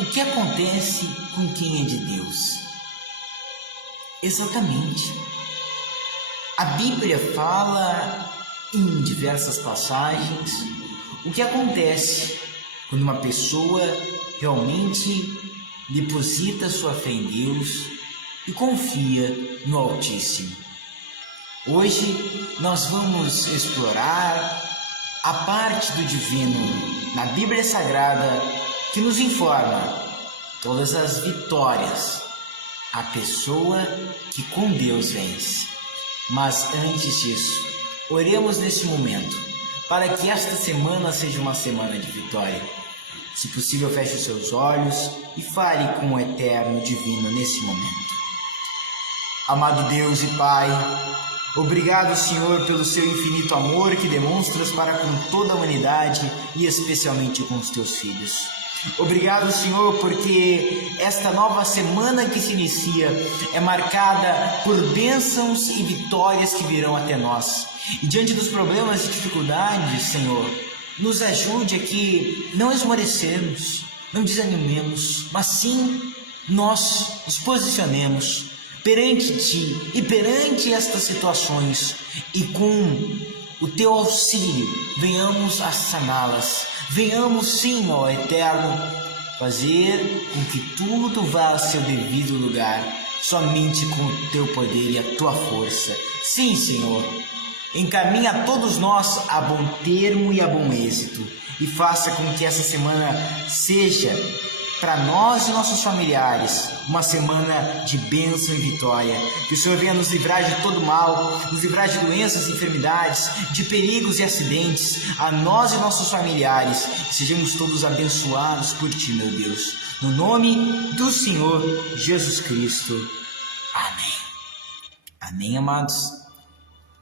O que acontece com quem é de Deus? Exatamente. A Bíblia fala em diversas passagens o que acontece quando uma pessoa realmente deposita sua fé em Deus e confia no Altíssimo. Hoje nós vamos explorar a parte do divino na Bíblia Sagrada que nos informa todas as vitórias, a pessoa que com Deus vence. Mas antes disso, oremos nesse momento para que esta semana seja uma semana de vitória. Se possível, feche os seus olhos e fale com o Eterno Divino nesse momento. Amado Deus e Pai, obrigado, Senhor, pelo seu infinito amor que demonstras para com toda a humanidade e especialmente com os teus filhos. Obrigado, Senhor, porque esta nova semana que se inicia é marcada por bênçãos e vitórias que virão até nós. E diante dos problemas e dificuldades, Senhor, nos ajude a que não esmorecermos, não desanimemos, mas sim nós nos posicionemos perante Ti e perante estas situações e com o Teu auxílio venhamos a saná-las. Venhamos sim, ó Eterno, fazer com que tudo vá ao seu devido lugar, somente com o Teu poder e a Tua força. Sim, Senhor, encaminha a todos nós a bom termo e a bom êxito, e faça com que essa semana seja, para nós e nossos familiares, uma semana de bênção e vitória. Que o Senhor venha nos livrar de todo mal, nos livrar de doenças e enfermidades, de perigos e acidentes, a nós e nossos familiares. E sejamos todos abençoados por Ti, meu Deus. No nome do Senhor Jesus Cristo. Amém. Amém, amados?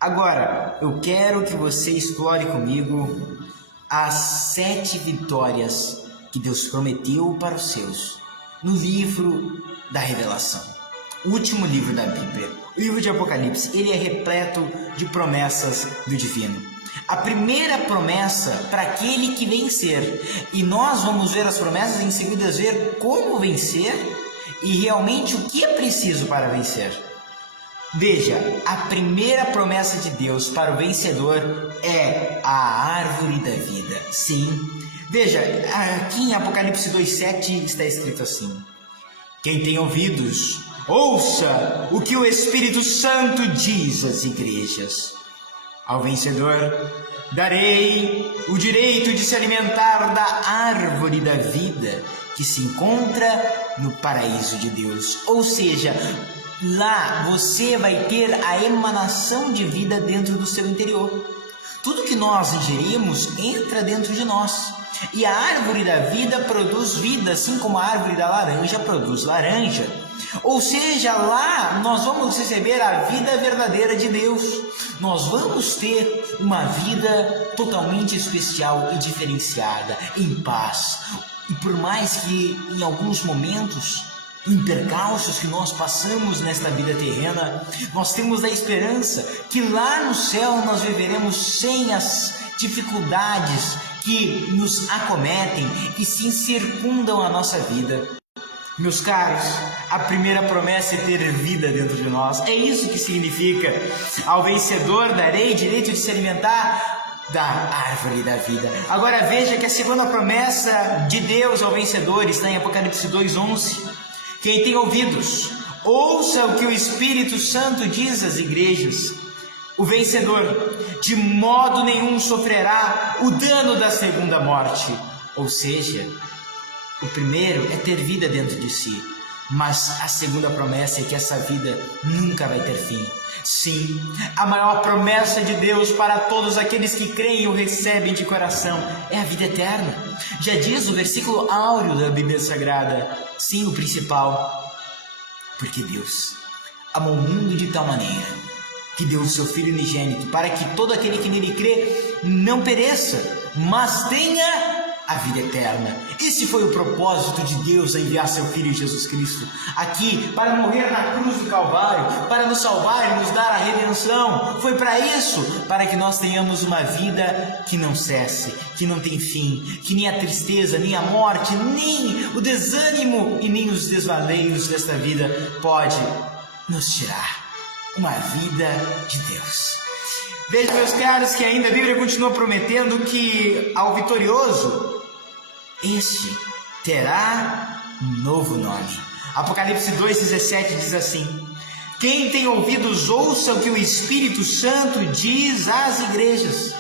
Agora, eu quero que você explore comigo as 7 vitórias que Deus prometeu para os seus, no livro da Revelação, o último livro da Bíblia, o livro de Apocalipse. Ele é repleto de promessas do divino. A primeira promessa para aquele que vencer, e nós vamos ver as promessas e em seguida ver como vencer e realmente o que é preciso para vencer. Veja, a primeira promessa de Deus para o vencedor é a árvore da vida. Sim. Veja, aqui em Apocalipse 2,7 está escrito assim: quem tem ouvidos, ouça o que o Espírito Santo diz às igrejas. Ao vencedor darei o direito de se alimentar da árvore da vida que se encontra no paraíso de Deus. Ou seja, lá você vai ter a emanação de vida dentro do seu interior. Tudo que nós ingerimos entra dentro de nós. E a árvore da vida produz vida, assim como a árvore da laranja produz laranja. Ou seja, lá nós vamos receber a vida verdadeira de Deus. Nós vamos ter uma vida totalmente especial e diferenciada, em paz. E por mais que em alguns momentos, em percalços que nós passamos nesta vida terrena, nós temos a esperança que lá no céu nós viveremos sem as dificuldades que nos acometem e se circundam a nossa vida. Meus caros, a primeira promessa é ter vida dentro de nós. É isso que significa: ao vencedor darei direito de se alimentar da árvore da vida. Agora veja que a segunda promessa de Deus ao vencedor está em Apocalipse 2,11. Quem tem ouvidos, ouça o que o Espírito Santo diz às igrejas. O vencedor de modo nenhum sofrerá o dano da segunda morte. Ou seja, o primeiro é ter vida dentro de si, mas a segunda promessa é que essa vida nunca vai ter fim. Sim, a maior promessa de Deus para todos aqueles que creem e o recebem de coração é a vida eterna. Já diz o versículo áureo da Bíblia Sagrada, sim, o principal: porque Deus amou o mundo de tal maneira que deu o seu Filho unigênito, para que todo aquele que nele crê não pereça, mas tenha a vida eterna. Esse foi o propósito de Deus a enviar seu Filho Jesus Cristo aqui para morrer na cruz do Calvário, para nos salvar e nos dar a redenção. Foi para isso, para que nós tenhamos uma vida que não cesse, que não tem fim, que nem a tristeza, nem a morte, nem o desânimo e nem os desvaleios desta vida pode nos tirar. Uma vida de Deus. Vejam, meus caros, que ainda a Bíblia continua prometendo que ao vitorioso, este terá um novo nome. Apocalipse 2,17 diz assim: quem tem ouvidos, ouça o que o Espírito Santo diz às igrejas.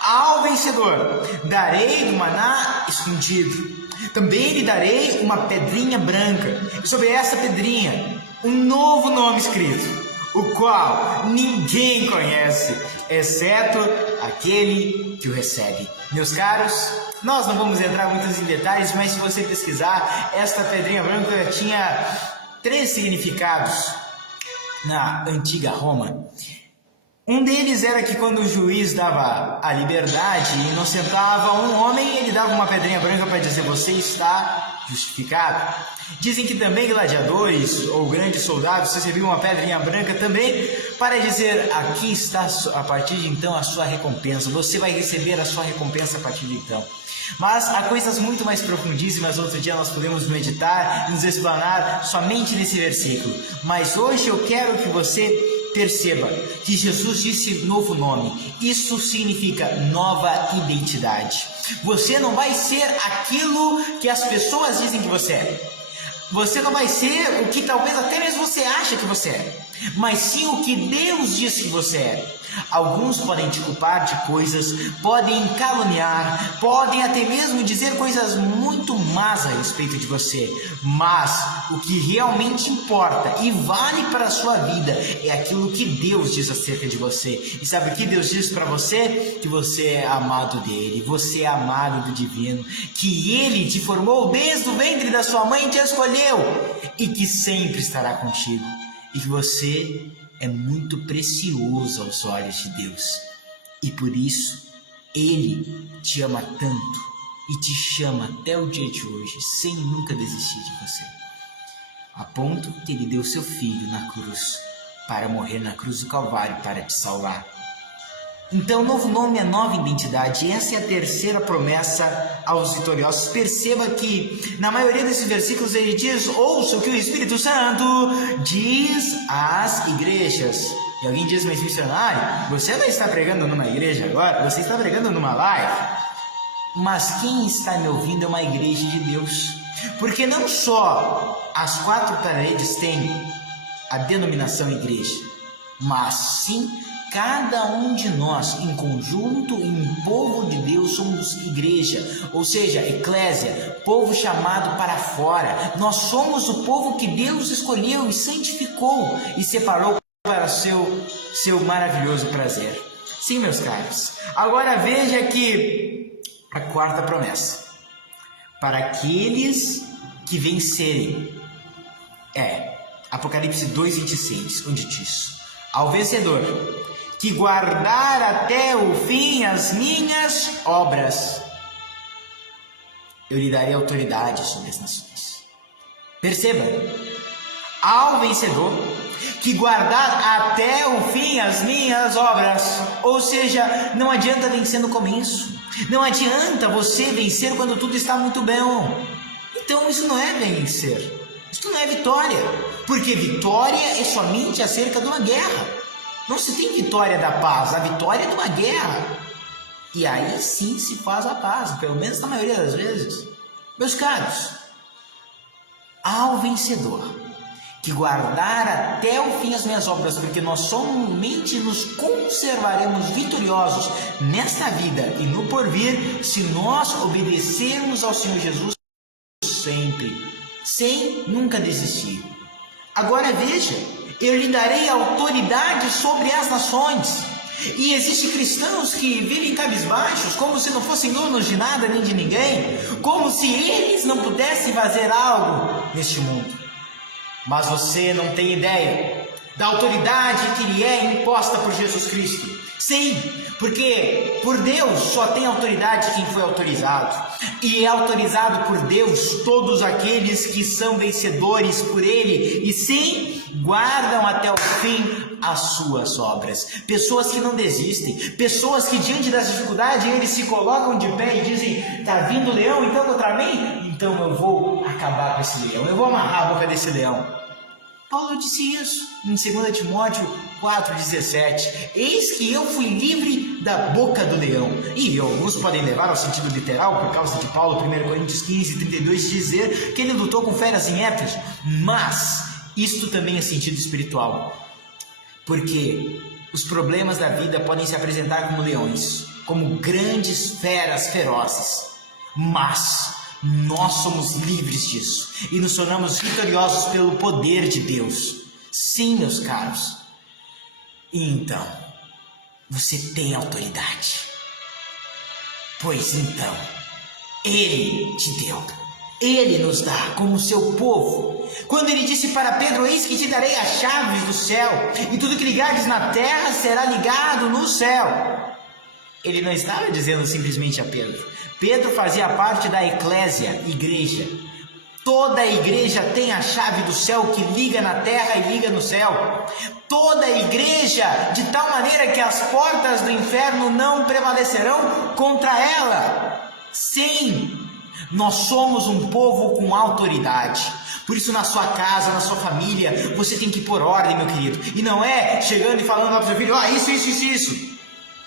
Ao vencedor darei do maná escondido. Também lhe darei uma pedrinha branca, e sobre essa pedrinha um novo nome escrito, o qual ninguém conhece, exceto aquele que o recebe. Meus caros, nós não vamos entrar muito em detalhes, mas se você pesquisar, esta pedrinha branca tinha 3 significados na antiga Roma. Um deles era que quando o juiz dava a liberdade e inocentava um homem, ele dava uma pedrinha branca para dizer: você está justificado. Dizem que também gladiadores ou grandes soldados recebiam uma pedrinha branca também para dizer: aqui está a partir de então a sua recompensa, você vai receber a sua recompensa a partir de então. Mas há coisas muito mais profundíssimas. Outro dia nós podemos meditar e nos explanar somente nesse versículo. Mas hoje eu quero que você perceba que Jesus disse novo nome. Isso significa nova identidade. Você não vai ser aquilo que as pessoas dizem que você é. Você não vai ser o que talvez até mesmo você acha que você é, mas sim o que Deus diz que você é. Alguns podem te culpar de coisas, podem caluniar, podem até mesmo dizer coisas muito más a respeito de você, mas o que realmente importa e vale para a sua vida é aquilo que Deus diz acerca de você. E sabe o que Deus diz para você? Que você é amado dele, você é amado do divino, que ele te formou desde o ventre da sua mãe e te escolheu, e que sempre estará contigo, e que você é muito precioso aos olhos de Deus, e por isso Ele te ama tanto e te chama até o dia de hoje, sem nunca desistir de você, a ponto que Ele deu seu Filho na cruz, para morrer na cruz do Calvário para te salvar. Então, novo nome é nova identidade. Essa é a terceira promessa aos vitoriosos. Perceba que na maioria desses versículos ele diz: ouça o que o Espírito Santo diz às igrejas. E alguém diz: mas missionário, você não está pregando numa igreja agora? Você está pregando numa live? Mas quem está me ouvindo é uma igreja de Deus. Porque não só as 4 paredes têm a denominação igreja, mas sim cada um de nós, em conjunto, em povo de Deus, somos igreja, ou seja, eclésia, povo chamado para fora. Nós somos o povo que Deus escolheu e santificou e separou para o seu maravilhoso prazer. Sim, meus caros. Agora veja que a 4ª promessa: para aqueles que vencerem, Apocalipse 2,26, onde diz: ao vencedor que guardar até o fim as minhas obras, eu lhe darei autoridade sobre as nações. Perceba, ao vencedor que guardar até o fim as minhas obras, ou seja, não adianta vencer no começo, não adianta você vencer quando tudo está muito bem. Então isso não é vencer, isso não é vitória, porque vitória é somente acerca de uma guerra. Não se tem vitória da paz, a vitória é de uma guerra. E aí sim se faz a paz, pelo menos na maioria das vezes. Meus caros, ao vencedor que guardar até o fim as minhas obras, porque nós somente nos conservaremos vitoriosos nesta vida e no porvir, se nós obedecermos ao Senhor Jesus sempre, sem nunca desistir. Agora veja, eu lhe darei autoridade sobre as nações. E existem cristãos que vivem cabisbaixos, como se não fossem donos de nada nem de ninguém, como se eles não pudessem fazer algo neste mundo. Mas você não tem ideia da autoridade que lhe é imposta por Jesus Cristo. Sim, porque por Deus só tem autoridade quem foi autorizado. E é autorizado por Deus todos aqueles que são vencedores por Ele. E sim, guardam até o fim as suas obras. Pessoas que não desistem. Pessoas que diante das dificuldades eles se colocam de pé e dizem: está vindo o leão então contra mim? Então eu vou acabar com esse leão. Eu vou amarrar a boca desse leão. Paulo disse isso em 2 Timóteo 4,17. Eis que eu fui livre da boca do leão. E alguns podem levar ao sentido literal, por causa de Paulo, 1 Coríntios 15:32, dizer que ele lutou com feras em Éfeso. Mas isto também é sentido espiritual. Porque os problemas da vida podem se apresentar como leões, como grandes feras ferozes. Mas nós somos livres disso e nos tornamos vitoriosos pelo poder de Deus. Sim, meus caros. E então, você tem autoridade. Pois então, Ele te deu. Ele nos dá como seu povo. Quando Ele disse para Pedro: eis que te darei as chaves do céu, e tudo que ligares na terra será ligado no céu. Ele não estava dizendo simplesmente a Pedro. Pedro fazia parte da eclésia, igreja. Toda a igreja tem a chave do céu que liga na terra e liga no céu. Toda a igreja, de tal maneira que as portas do inferno não prevalecerão contra ela. Sim, nós somos um povo com autoridade. Por isso, na sua casa, na sua família, você tem que pôr ordem, meu querido. E não é chegando e falando para o seu filho: isso.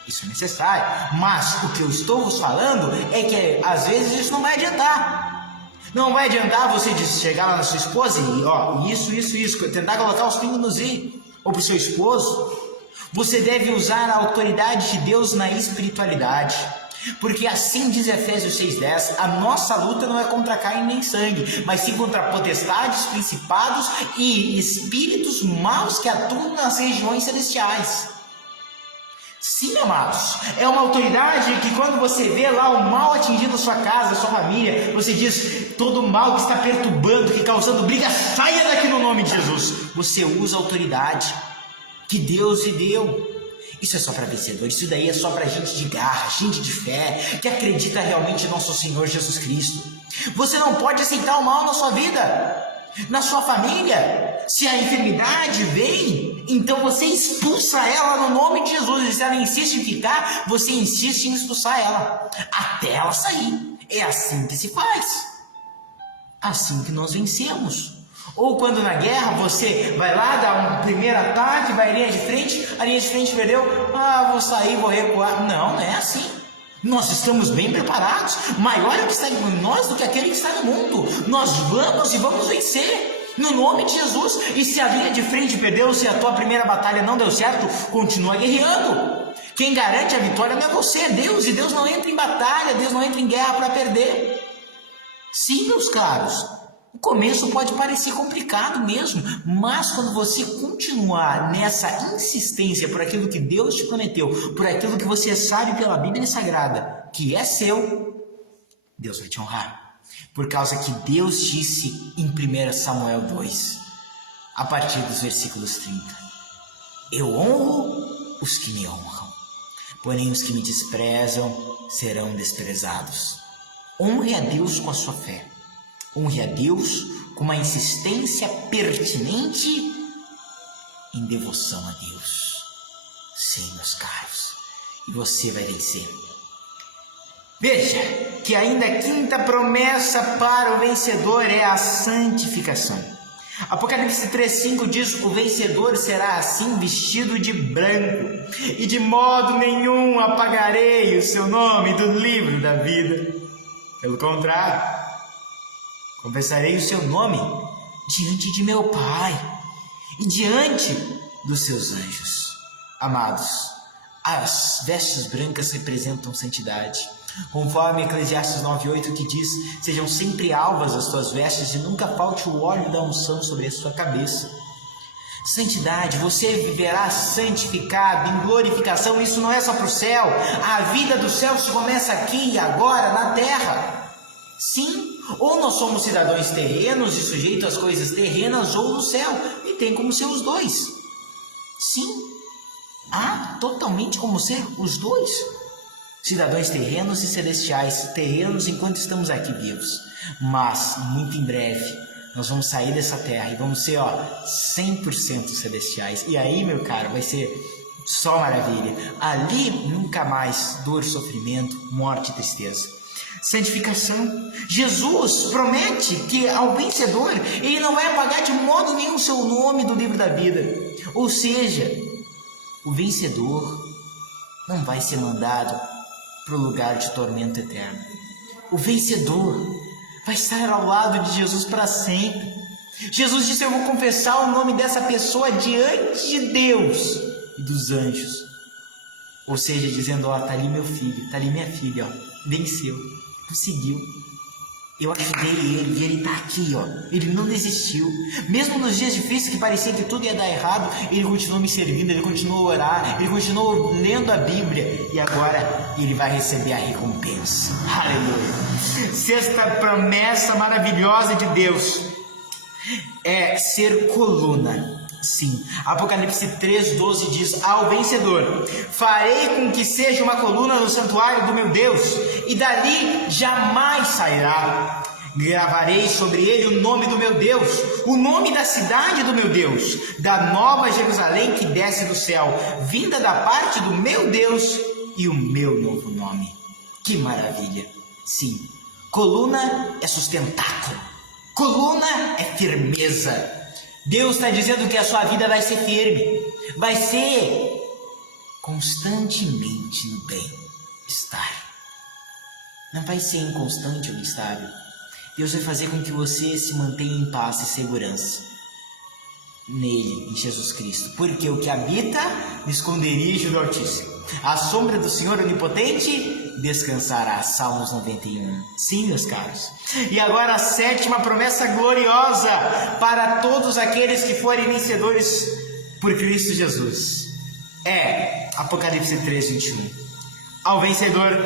Isso é necessário, mas o que eu estou vos falando é que às vezes isso não vai adiantar. Não vai adiantar você chegar lá na sua esposa e isso, tentar colocar os pingos nos i, ou para o seu esposo. Você deve usar a autoridade de Deus na espiritualidade, porque assim diz Efésios 6:10, a nossa luta não é contra carne nem sangue, mas sim contra potestades, principados e espíritos maus que atuam nas regiões celestiais. Sim, amados, é uma autoridade que quando você vê lá o mal atingindo a sua casa, a sua família, você diz: todo mal que está perturbando, que causando briga, saia daqui no nome de Jesus. Você usa a autoridade que Deus lhe deu. Isso é só para vencedores, isso daí é só para gente de garra, gente de fé, que acredita realmente em nosso Senhor Jesus Cristo. Você não pode aceitar o mal na sua vida, na sua família. Se a enfermidade vem, então você expulsa ela no nome de Jesus. E se ela insiste em ficar, você insiste em expulsar ela até ela sair. É assim que se faz. Assim que nós vencemos. Ou quando na guerra você vai lá, dá um primeiro ataque, vai à linha de frente, a linha de frente perdeu, vou sair, vou recuar. Não é assim. Nós estamos bem preparados. Maior é o que está em nós do que aquele que está no mundo. Nós vamos e vamos vencer no nome de Jesus. E se a linha de frente perdeu, se a tua primeira batalha não deu certo, continua guerreando. Quem garante a vitória não é você, é Deus. E Deus não entra em batalha, Deus não entra em guerra para perder. Sim, meus caros, o começo pode parecer complicado mesmo, mas quando você continuar nessa insistência por aquilo que Deus te prometeu, por aquilo que você sabe pela Bíblia Sagrada, que é seu, Deus vai te honrar. Por causa que Deus disse em 1 Samuel 2, a partir dos versículos 30, eu honro os que me honram, porém os que me desprezam serão desprezados. Honre a Deus com a sua fé. Honre a Deus com uma insistência pertinente em devoção a Deus. Sim, meus caros, e você vai vencer. Veja que ainda a quinta promessa para o vencedor é a santificação. Apocalipse 3:5 diz: o vencedor será assim vestido de branco, e de modo nenhum apagarei o seu nome do livro da vida. Pelo contrário, confessarei o seu nome diante de meu Pai e diante dos seus anjos. Amados, as vestes brancas representam santidade. Conforme Eclesiastes 9:8 que diz: sejam sempre alvas as tuas vestes e nunca falte o óleo da unção sobre a sua cabeça. Santidade, você viverá santificado, em glorificação. Isso não é só para o céu. A vida do céu se começa aqui e agora, na terra. Sim, ou nós somos cidadãos terrenos e sujeitos às coisas terrenas, ou no céu, e tem como ser os dois. Sim, totalmente como ser os dois. Cidadãos terrenos e celestiais, terrenos enquanto estamos aqui vivos. Mas, muito em breve, nós vamos sair dessa terra e vamos ser 100% celestiais. E aí, meu caro, vai ser só maravilha. Ali nunca mais dor, sofrimento, morte e tristeza. Santificação. Jesus promete que ao vencedor ele não vai apagar de modo nenhum o seu nome do livro da vida. Ou seja, o vencedor não vai ser mandado para o lugar de tormento eterno. O vencedor vai estar ao lado de Jesus para sempre. Jesus disse: eu vou confessar o nome dessa pessoa diante de Deus e dos anjos. Ou seja, dizendo: tá ali meu filho, tá ali minha filha, venceu, conseguiu. Eu ajudei ele e ele tá aqui, ele não desistiu. Mesmo nos dias difíceis que parecia que tudo ia dar errado, ele continuou me servindo, ele continuou a orar, ele continuou lendo a Bíblia e agora ele vai receber a recompensa. Aleluia! Sexta promessa maravilhosa de Deus é ser coluna. Sim, Apocalipse 3:12 diz: ao vencedor farei com que seja uma coluna no santuário do meu Deus, e dali jamais sairá. Gravarei sobre ele o nome do meu Deus, o nome da cidade do meu Deus, da nova Jerusalém que desce do céu, vinda da parte do meu Deus, e o meu novo nome. Que maravilha! Sim, coluna é sustentáculo, coluna é firmeza. Deus está dizendo que a sua vida vai ser firme, vai ser constantemente no bem-estar. Não vai ser inconstante ou instável. Deus vai fazer com que você se mantenha em paz e segurança nele, em Jesus Cristo. Porque o que habita no esconderijo do Altíssimo, à sombra do Senhor Onipotente, descansará. Salmos 91. Sim, meus caros. E agora a sétima promessa gloriosa para todos aqueles que forem vencedores por Cristo Jesus é Apocalipse 3:21. Ao vencedor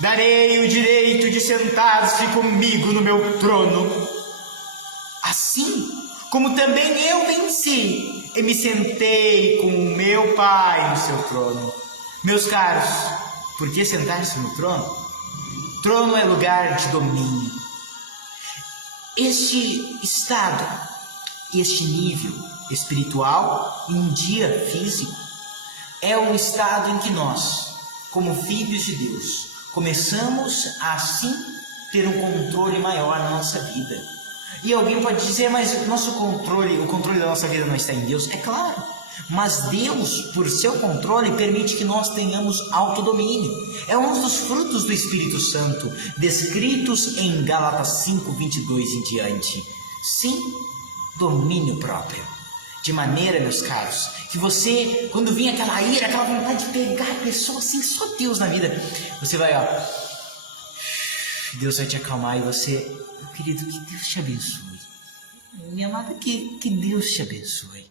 darei o direito de sentar-se comigo no meu trono, assim como também eu venci e me sentei com o meu Pai no seu trono. Meus caros, por que sentar-se no trono? Trono é lugar de domínio. Este estado, este nível espiritual e um dia físico é o estado em que nós, como filhos de Deus, começamos a assim ter um controle maior na nossa vida. E alguém pode dizer: mas o controle da nossa vida não está em Deus. É claro, mas Deus, por seu controle, permite que nós tenhamos autodomínio. É um dos frutos do Espírito Santo, descritos em Gálatas 5:22 em diante. Sim, domínio próprio. De maneira, meus caros, que você, quando vir aquela ira, aquela vontade de pegar a pessoa assim, só Deus na vida, você vai, Deus vai te acalmar e você: meu querido, que Deus te abençoe. Minha amada, que Deus te abençoe.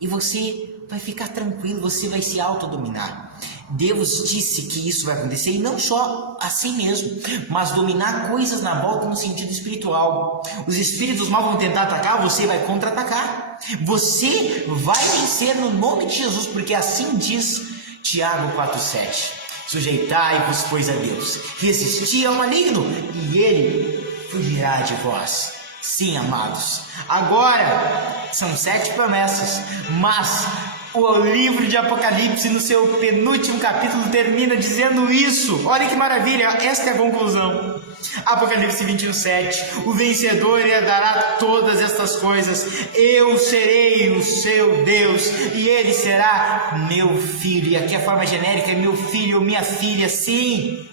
E você vai ficar tranquilo, você vai se autodominar. Deus disse que isso vai acontecer, e não só assim mesmo, mas dominar coisas na volta no sentido espiritual. Os espíritos mal vão tentar atacar, você vai contra-atacar. Você vai vencer no nome de Jesus, porque assim diz Tiago 4:7. Sujeitai-vos, pois, a Deus, resisti ao maligno, e ele fugirá de vós. Sim, amados. Agora, são 7 promessas, mas o livro de Apocalipse, no seu penúltimo capítulo, termina dizendo isso. Olha que maravilha, esta é a conclusão. Apocalipse 21:7. O vencedor herdará todas estas coisas. Eu serei o seu Deus e ele será meu filho. E aqui a forma genérica é meu filho ou minha filha. Sim.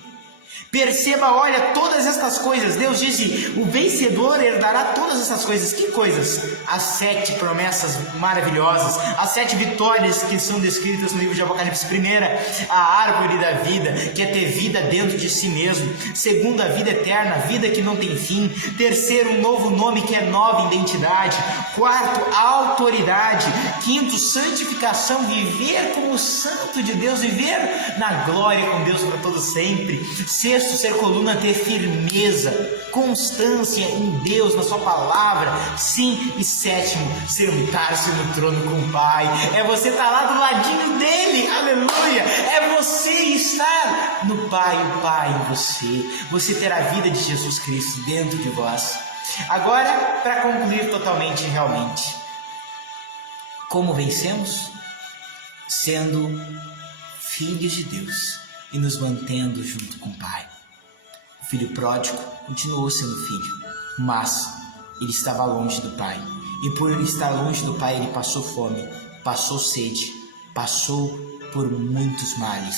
Perceba, olha, todas estas coisas. Deus disse: o vencedor herdará todas essas coisas. Que coisas? As 7 promessas maravilhosas, as 7 vitórias que são descritas no livro de Apocalipse. Primeira, a árvore da vida, que é ter vida dentro de si mesmo. Segunda, a vida eterna, a vida que não tem fim. Terceiro, um novo nome, que é nova identidade. Quarto, autoridade. Quinto, santificação, viver como santo de Deus, viver na glória com Deus para todo sempre. Sexto, Sexto, ser coluna, ter firmeza, constância em Deus, na sua palavra. Sim. E sétimo, sentar-se no trono com o Pai. É você estar lá do ladinho dele, aleluia. É você estar no Pai, o Pai em você. Você ter a vida de Jesus Cristo dentro de vós. Agora, para concluir totalmente e realmente, como vencemos? Sendo filhos de Deus e nos mantendo junto com o Pai. O filho pródigo continuou sendo filho, mas ele estava longe do Pai. E por estar longe do Pai, ele passou fome, passou sede, passou por muitos males.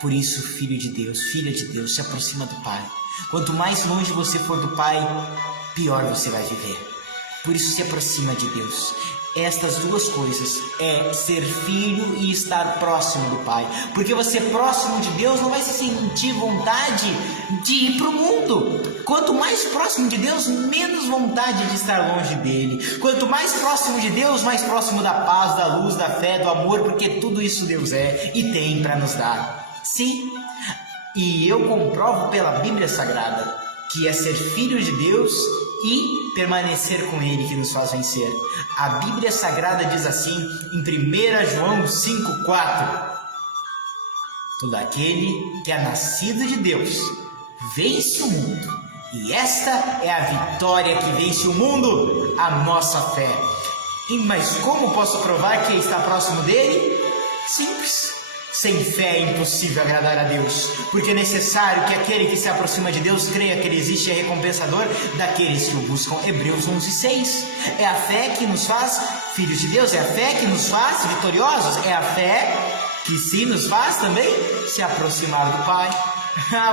Por isso, filho de Deus, filha de Deus, se aproxima do Pai. Quanto mais longe você for do Pai, pior você vai viver. Por isso, se aproxima de Deus. Estas duas coisas é ser filho e estar próximo do Pai. Porque você próximo de Deus não vai se sentir vontade de ir para o mundo. Quanto mais próximo de Deus, menos vontade de estar longe dele. Quanto mais próximo de Deus, mais próximo da paz, da luz, da fé, do amor, porque tudo isso Deus é e tem para nos dar. Sim, e eu comprovo pela Bíblia Sagrada que é ser filho de Deus e permanecer com Ele que nos faz vencer. A Bíblia Sagrada diz assim em 1 João 5,4: todo aquele que é nascido de Deus vence o mundo, e esta é a vitória que vence o mundo, a nossa fé. Mas como posso provar que está próximo dele? Simples. Sem fé é impossível agradar a Deus, porque é necessário que aquele que se aproxima de Deus creia que Ele existe e é recompensador daqueles que o buscam. Hebreus 11:6. É a fé que nos faz filhos de Deus, é a fé que nos faz vitoriosos, é a fé que sim nos faz também se aproximar do Pai.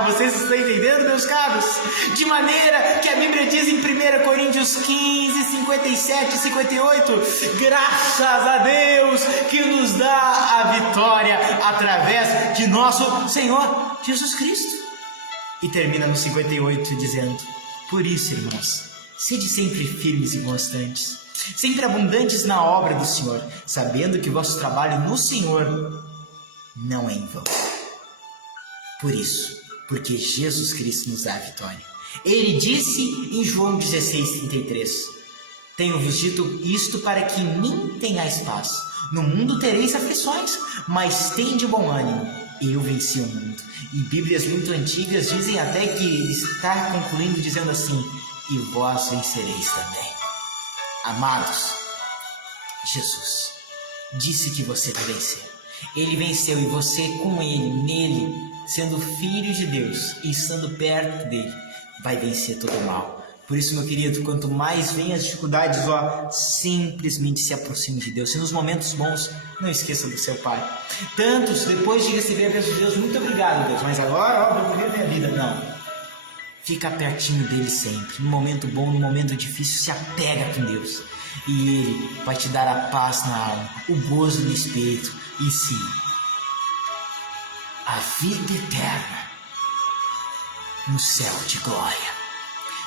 Vocês estão entendendo, meus caros? De maneira que a Bíblia diz em 1 Coríntios 15, 57 e 58, graças a Deus que nos dá a vitória através de nosso Senhor Jesus Cristo. E termina no 58 dizendo: por isso, irmãos, sede sempre firmes e constantes, sempre abundantes na obra do Senhor, sabendo que vosso trabalho no Senhor não é em vão. Por isso, porque Jesus Cristo nos dá a vitória. Ele disse em João 16:33: tenho-vos dito isto para que em mim tenhais paz. No mundo tereis aflições, mas tende bom ânimo, eu venci o mundo. E Bíblias muito antigas dizem até que ele está concluindo dizendo assim: e vós vencereis também. Amados, Jesus disse que você vai vencer. Ele venceu e você com ele, nele, sendo filho de Deus e estando perto dele, vai vencer todo o mal. Por isso, meu querido, quanto mais vem as dificuldades, simplesmente se aproxime de Deus. E nos momentos bons, não esqueça do seu Pai. Tantos, depois de receber a bênção de Deus, muito obrigado, Deus, mas agora, vou viver minha vida. Não. Fica pertinho dele sempre. No momento bom, no momento difícil, se apega com Deus. E Ele vai te dar a paz na alma, o gozo no espírito e sim, a vida eterna no céu de glória.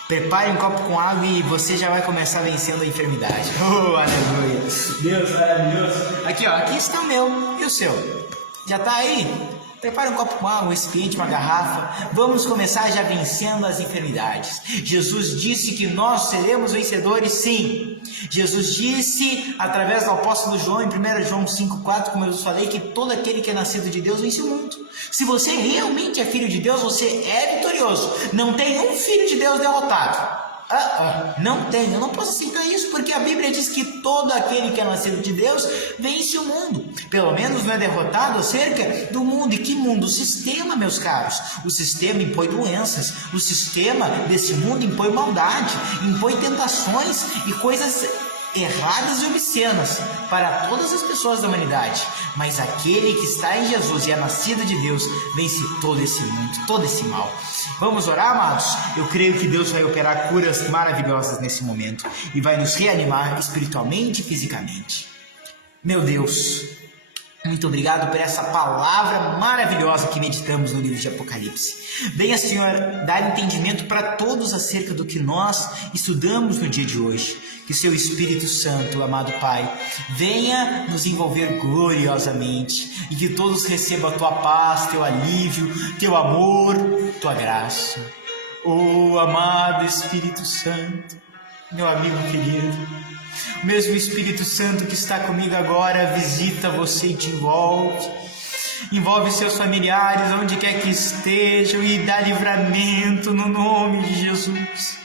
Prepare um copo com água e você já vai começar vencendo a enfermidade. Oh, aleluia! Deus maravilhoso! Aqui, aqui está o meu e o seu. Já está aí? Prepare um copo com água, um recipiente, uma garrafa. Vamos começar já vencendo as enfermidades. Jesus disse que nós seremos vencedores, sim. Jesus disse, através do apóstolo João, em 1 João 5,4, como eu falei, que todo aquele que é nascido de Deus vence o mundo. Se você realmente é filho de Deus, você é vitorioso. Não tem um filho de Deus derrotado. Não tem, eu não posso aceitar isso, porque a Bíblia diz que todo aquele que é nascido de Deus vence o mundo. Pelo menos não é derrotado acerca do mundo. E que mundo? O sistema, meus caros. O sistema impõe doenças. O sistema desse mundo impõe maldade, impõe tentações e coisas erradas e obscenas para todas as pessoas da humanidade. Mas aquele que está em Jesus e é nascido de Deus vence todo esse mundo, todo esse mal. Vamos orar, amados? Eu creio que Deus vai operar curas maravilhosas nesse momento e vai nos reanimar espiritualmente e fisicamente. Meu Deus, Muito obrigado por essa palavra maravilhosa que meditamos no livro de Apocalipse. Venha, Senhor, dar entendimento para todos acerca do que nós estudamos no dia de hoje. Que seu Espírito Santo, amado Pai, venha nos envolver gloriosamente e que todos recebam a tua paz, teu alívio, teu amor, tua graça. Oh, amado Espírito Santo, meu amigo querido, o mesmo Espírito Santo que está comigo agora visita você e te envolve seus familiares onde quer que estejam e dá livramento no nome de Jesus.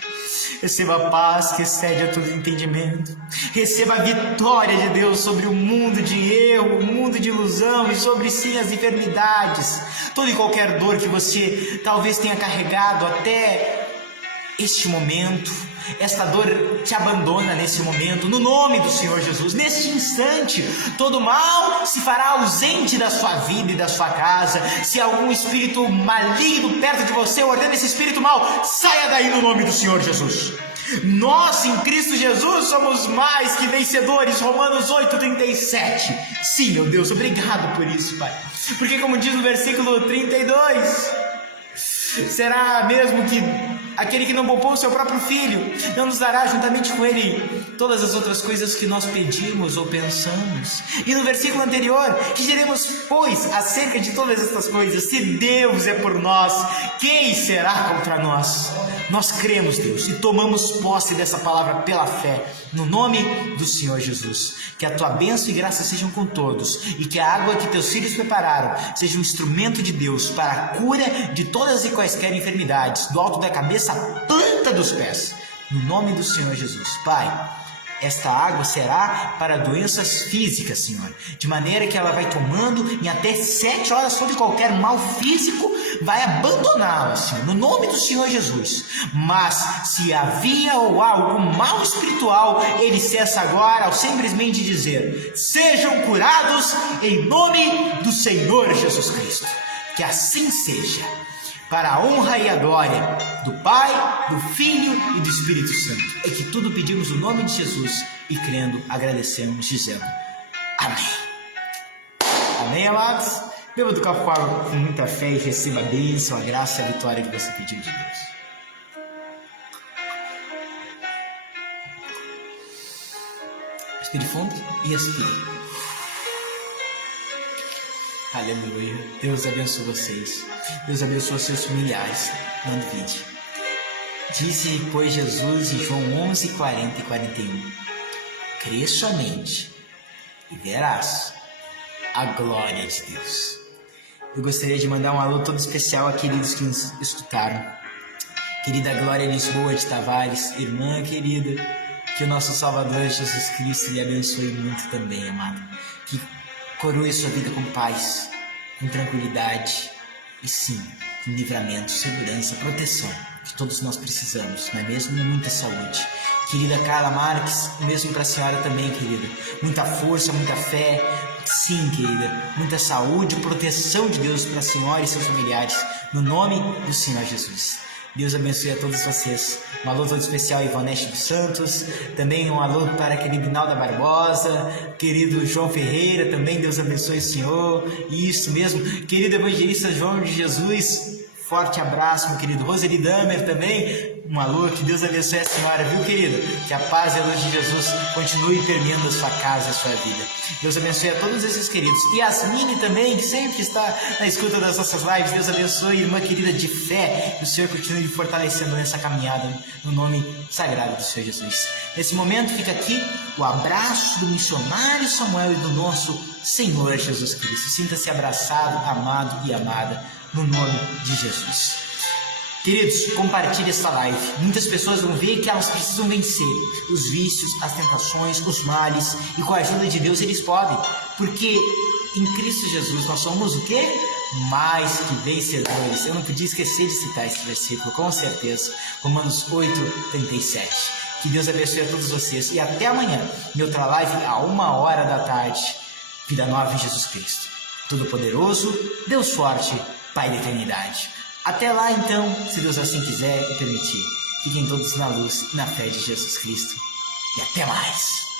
Receba a paz que excede a todo entendimento. Receba a vitória de Deus sobre o mundo de erro, o mundo de ilusão e sobre sim as enfermidades. Toda e qualquer dor que você talvez tenha carregado até este momento. Esta dor te abandona nesse momento, no nome do Senhor Jesus. Neste instante, todo mal se fará ausente da sua vida e da sua casa. Se há algum espírito maligno perto de você, ordena esse espírito mal, saia daí no nome do Senhor Jesus. Nós em Cristo Jesus somos mais que vencedores, Romanos 8:37. Sim, meu Deus, obrigado por isso, Pai. Porque como diz no versículo 32, será mesmo que aquele que não poupou o seu próprio filho não nos dará juntamente com ele todas as outras coisas que nós pedimos ou pensamos? E no versículo anterior, que diremos, pois, acerca de todas estas coisas? Se Deus é por nós, quem será contra nós? Nós cremos, Deus, e tomamos posse dessa palavra pela fé, no nome do Senhor Jesus. Que a tua bênção e graça sejam com todos, e que a água que teus filhos prepararam seja um instrumento de Deus para a cura de todas e quaisquer enfermidades, do alto da cabeça à planta dos pés, no nome do Senhor Jesus. Pai, esta água será para doenças físicas, Senhor, de maneira que ela vai tomando em até 7 horas, todo qualquer mal físico vai abandoná-la, Senhor, no nome do Senhor Jesus. Mas se havia ou há algum mal espiritual, ele cessa agora ao simplesmente dizer: sejam curados em nome do Senhor Jesus Cristo. Que assim seja, para a honra e a glória do Pai, do Filho e do Espírito Santo. É que tudo pedimos no nome de Jesus e crendo, agradecemos, dizendo amém. Amém, amados? Beba do copo com água com muita fé e receba a bênção, a graça e a vitória que você pediu de Deus. Respire fundo e respire. Aleluia. Deus abençoe vocês. Deus abençoe seus familiares. Não duvide. Disse, pois, Jesus em João 11, 40 e 41. Crê somente e verás a glória de Deus. Eu gostaria de mandar um alô todo especial a queridos que nos escutaram. Querida Glória Lisboa de Tavares, irmã querida, que o nosso Salvador Jesus Cristo lhe abençoe muito também, amado. Que coroe sua vida com paz, com tranquilidade e sim, com livramento, segurança, proteção, que todos nós precisamos, não é mesmo? Muita saúde. Querida Carla Marques, o mesmo para a senhora também, querida. Muita força, muita fé, sim, querida. Muita saúde, proteção de Deus para a senhora e seus familiares, no nome do Senhor Jesus. Deus abençoe a todos vocês. Um alô todo especial a Ivonete dos Santos. Também um alô para a querida Inalda Barbosa. Querido João Ferreira, também Deus abençoe o senhor. Isso mesmo. Querido evangelista João de Jesus, forte abraço, meu querido. Roseli Damer também. Um alô, que Deus abençoe a senhora, viu, querido? Que a paz e a luz de Jesus continue permeando a sua casa e a sua vida. Deus abençoe a todos esses queridos. E Yasmine também, que sempre está na escuta das nossas lives. Deus abençoe, irmã querida de fé. Que o Senhor continue fortalecendo nessa caminhada, no nome sagrado do Senhor Jesus. Nesse momento fica aqui o abraço do missionário Samuel e do nosso Senhor Jesus Cristo. Sinta-se abraçado, amado e amada, no nome de Jesus. Queridos, compartilhe esta live. Muitas pessoas vão ver que elas precisam vencer os vícios, as tentações, os males, e com a ajuda de Deus eles podem, porque em Cristo Jesus nós somos o quê? Mais que vencedores. Eu não podia esquecer de citar esse versículo, com certeza. Romanos 8:37. Que Deus abençoe a todos vocês e até amanhã, em outra live a 13h. Vida nova em Jesus Cristo. Todo-Poderoso, Deus forte, Pai da eternidade. Até lá então, se Deus assim quiser e permitir. Fiquem todos na luz e na fé de Jesus Cristo. E até mais!